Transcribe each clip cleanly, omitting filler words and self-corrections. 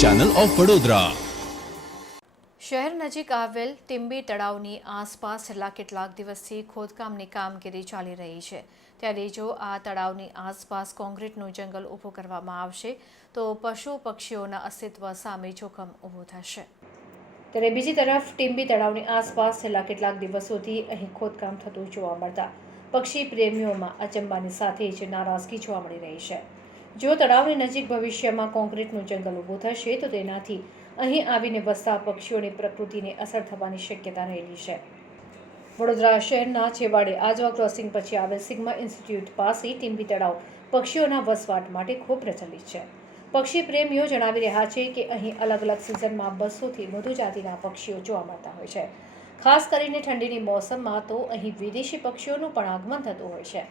Channel of Vadodara. શહેર નજીક આવેલ ટીંબી તળાવની આસપાસ છેલ્લા કેટલાક દિવસથી ખોદકામની કામગીરી ચાલી રહી છે। ત્યારે જો આ તળાવની આસપાસ કોન્ક્રીટનું જંગલ ઊભું કરવામાં આવશે તો પશુ પક્ષીઓના અસ્તિત્વ સામે જોખમ ઊભું થશે। ત્યારે બીજી તરફ ટીંબી તળાવની આસપાસ છેલ્લા કેટલાક દિવસોથી અહીં ખોદકામ થતું જોવા મળતા પક્ષી પ્રેમીઓમાં અચંબાની સાથે જ નારાજગી જોવા મળી રહી છે। જો તળાવની નજીક ભવિષ્યમાં કોન્ક્રીટનું જંગલ ઊભું થશે તો તેનાથી અહીં આવીને વસતા પક્ષીઓની પ્રકૃતિને અસર થવાની શક્યતા રહેલી છે। વડોદરા શહેરના છેવાડે આજવા ક્રોસિંગ પછી આવેલ સિગ્મા ઇન્સ્ટિટ્યૂટ પાસે ટીંબી તળાવ પક્ષીઓના વસવાટ માટે ખૂબ પ્રચલિત છે। પક્ષી પ્રેમીઓ જણાવી રહ્યા છે કે અહીં અલગ અલગ સિઝનમાં 200થી વધુ જાતિના પક્ષીઓ જોવા મળતા હોય છે। ખાસ કરીને ઠંડીની મોસમમાં તો અહીં વિદેશી પક્ષીઓનું પણ આગમન થતું હોય છે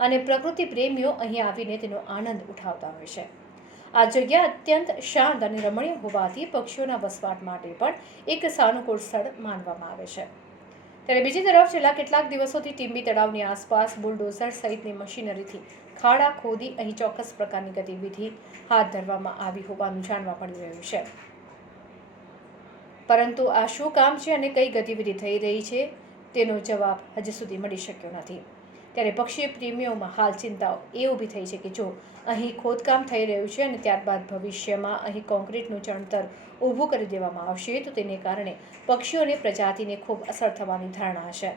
અને પ્રકૃતિ પ્રેમીઓ અહીં આવીને તેનો આનંદ ઉઠાવતા હોય છે। આ જગ્યા અત્યંત શાંત અને રમણીય હોવાથી પક્ષીઓના વસવાટ માટે પણ એક સાનુકૂળ સ્થળ માનવામાં આવે છે। ત્યારે બીજી તરફ છેલ્લા કેટલાક દિવસોથી ટીંબી તળાવની આસપાસ બુલડોઝર સહિતની મશીનરીથી ખાડા ખોદી અહીં ચોક્કસ પ્રકારની ગતિવિધિ હાથ ધરવામાં આવી હોવાનું જાણવા મળી રહ્યું છે। પરંતુ આ શું કામ છે અને કઈ ગતિવિધિ થઈ રહી છે તેનો જવાબ હજી સુધી મળી શક્યો નથી। ત્યારે પક્ષી પ્રેમીઓમાં હાલ ચિંતાઓ એ ઊભી થઈ છે કે જો અહીં ખોદકામ થઈ રહ્યું છે અને ત્યારબાદ ભવિષ્યમાં અહીં કોન્ક્રીટનું ચણતર ઊભું કરી દેવામાં આવશે તો તેને કારણે પક્ષીઓની પ્રજાતિને ખૂબ અસર થવાની ધારણા છે।